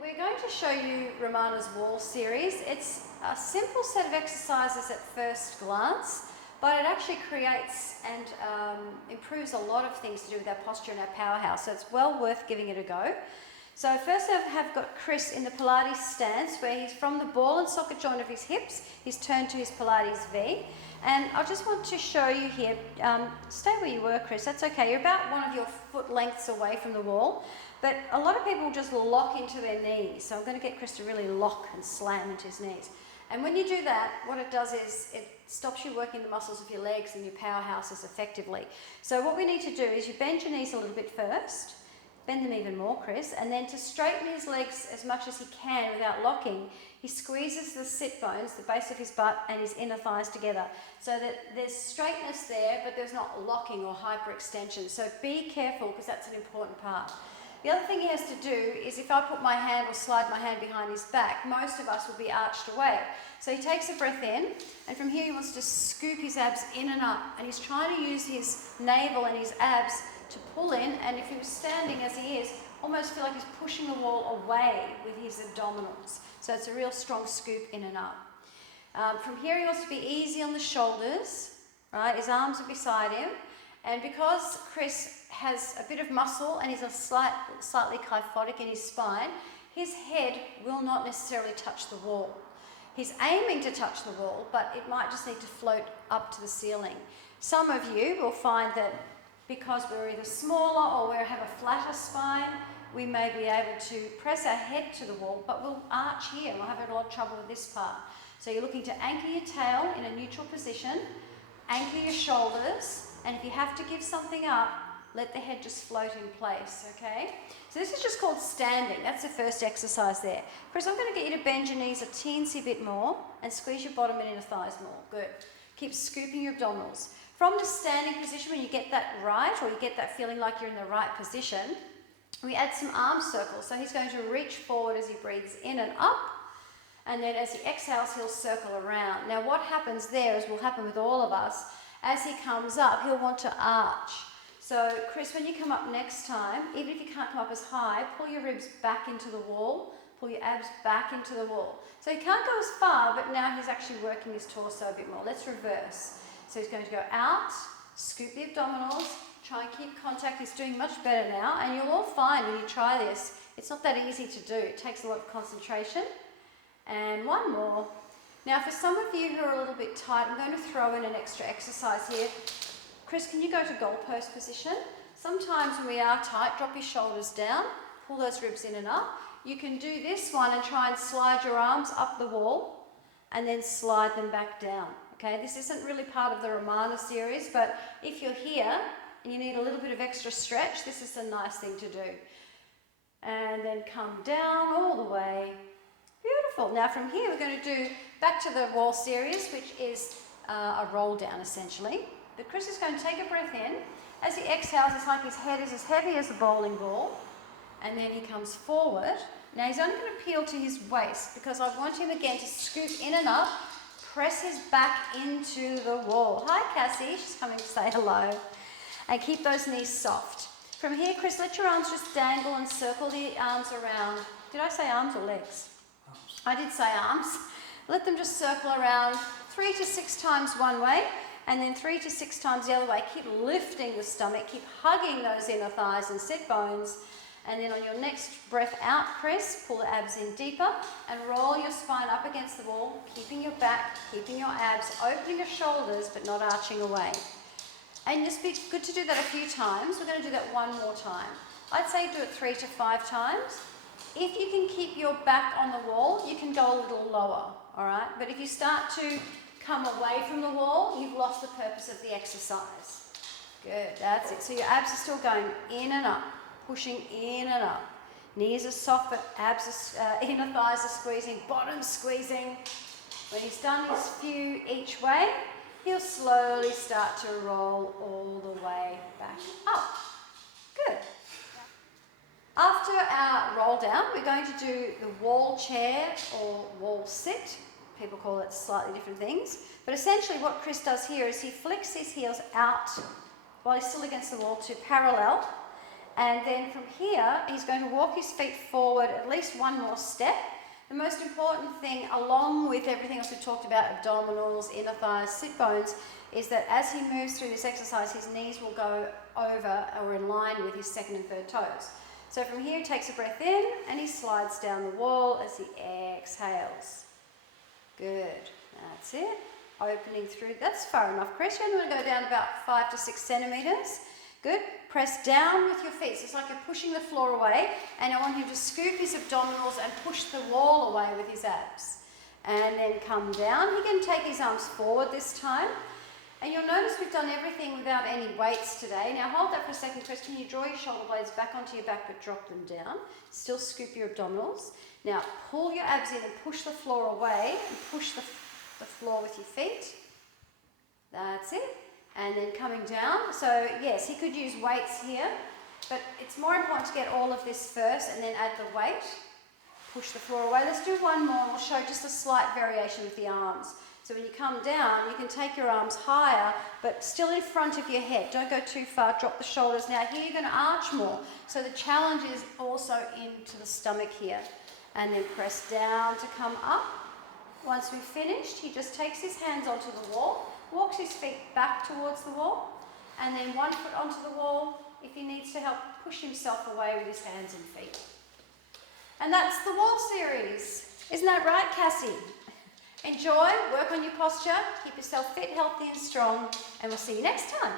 we're going to show you Romana's wall series. It's a simple set of exercises at first glance, but it actually creates and improves a lot of things to do with our posture and our powerhouse, so it's well worth giving it a go. So first I have got Chris in the Pilates stance, where he's from the ball and socket joint of his hips, he's turned to his Pilates V. And I just want to show you here, stay where you were, Chris, that's okay. You're about one of your foot lengths away from the wall, but a lot of people just lock into their knees. So I'm going to get Chris to really lock and slam into his knees. And when you do that, what it does is it stops you working the muscles of your legs and your powerhouses effectively. So what we need to do is you bend your knees a little bit first, bend them even more, Chris, and then to straighten his legs as much as he can without locking, he squeezes the sit bones, the base of his butt and his inner thighs together, so that there's straightness there, but there's not locking or hyperextension. So be careful, because that's an important part. The other thing he has to do is, if I put my hand or slide my hand behind his back, most of us will be arched away. So he takes a breath in, and from here he wants to scoop his abs in and up, and he's trying to use his navel and his abs to pull in, and if he was standing as he is, almost feel like he's pushing the wall away with his abdominals. So it's a real strong scoop in and up. From here he wants to be easy on the shoulders, right? His arms are beside him, and because Chris has a bit of muscle and he's slightly kyphotic in his spine, his head will not necessarily touch the wall. He's aiming to touch the wall, but it might just need to float up to the ceiling. Some of you will find that because we're either smaller or we have a flatter spine, we may be able to press our head to the wall, but we'll arch here. We'll have a lot of trouble with this part. So you're looking to anchor your tail in a neutral position, anchor your shoulders, and if you have to give something up, let the head just float in place, okay? So this is just called standing. That's the first exercise there. Chris, I'm going to get you to bend your knees a teensy bit more and squeeze your bottom and inner thighs more. Good. Keep scooping your abdominals. From the standing position, when you get that right, or you get that feeling like you're in the right position, we add some arm circles. So he's going to reach forward as he breathes in and up, and then as he exhales, he'll circle around. Now what happens there is will happen with all of us. As he comes up, he'll want to arch. So Chris, when you come up next time, even if you can't come up as high, pull your ribs back into the wall, pull your abs back into the wall. So he can't go as far, but now he's actually working his torso a bit more. Let's reverse. So he's going to go out, scoop the abdominals, try and keep contact. He's doing much better now, and you'll all find when you try this, it's not that easy to do. It takes a lot of concentration. And one more. Now for some of you who are a little bit tight, I'm going to throw in an extra exercise here. Chris, can you go to goalpost position? Sometimes when we are tight, drop your shoulders down, pull those ribs in and up. You can do this one and try and slide your arms up the wall and then slide them back down. Okay, this isn't really part of the Romana series, but if you're here and you need a little bit of extra stretch, this is a nice thing to do. And then come down all the way. Beautiful. Now from here we're going to do back to the wall series, which is a roll down essentially. But Chris is going to take a breath in. As he exhales, it's like his head is as heavy as a bowling ball. And then he comes forward. Now he's only going to peel to his waist, because I want him again to scoop in and up, press his back into the wall. Hi Cassie, she's coming to say hello. And keep those knees soft. From here, Chris, let your arms just dangle and circle the arms around. Did I say arms or legs? Arms. I did say arms. Let them just circle around 3 to 6 times one way, and then 3 to 6 times the other way. Keep lifting the stomach, keep hugging those inner thighs and sit bones. And then on your next breath out, Chris, pull the abs in deeper and roll your spine up against the wall, keeping your back, keeping your abs, opening your shoulders, but not arching away. And just be good to do that a few times. We're going to do that one more time. I'd say do it 3 to 5 times. If you can keep your back on the wall, you can go a little lower, all right? But if you start to come away from the wall, you've lost the purpose of the exercise. Good, that's it. So your abs are still going in and up, pushing in and up. Knees are soft, but abs are, inner thighs are squeezing, bottom squeezing. When he's done his few each way, he'll slowly start to roll all the way back up. Good. After our roll down, we're going to do the wall chair or wall sit. People call it slightly different things. But essentially what Chris does here is he flicks his heels out while he's still against the wall to parallel, And then from here, he's going to walk his feet forward at least one more step. The most important thing, along with everything else we talked about, abdominals, inner thighs, sit bones, is that as he moves through this exercise, his knees will go over or in line with his second and third toes. So from here, he takes a breath in and he slides down the wall as he exhales. Good. That's it. Opening through. That's far enough, Chris. You only want to go down about 5 to 6 centimetres. Good. Press down with your feet. So it's like you're pushing the floor away, and I want him to scoop his abdominals and push the wall away with his abs. And then come down. He can take his arms forward this time. And you'll notice we've done everything without any weights today. Now hold that for a second, Chris. Can you draw your shoulder blades back onto your back but drop them down? Still scoop your abdominals. Now pull your abs in and push the floor away and push the floor with your feet. That's it. And then coming down. So yes, he could use weights here, but it's more important to get all of this first and then add the weight. Push the floor away. Let's do one more and we'll show just a slight variation with the arms. So when you come down, you can take your arms higher, but still in front of your head. Don't go too far, drop the shoulders. Now here you're going to arch more. So the challenge is also into the stomach here. And then press down to come up. Once we've finished, he just takes his hands onto the wall, walks his feet back towards the wall, and then one foot onto the wall if he needs to help push himself away with his hands and feet. And that's the wall series. Isn't that right, Cassie? Enjoy, work on your posture, keep yourself fit, healthy and strong, and we'll see you next time.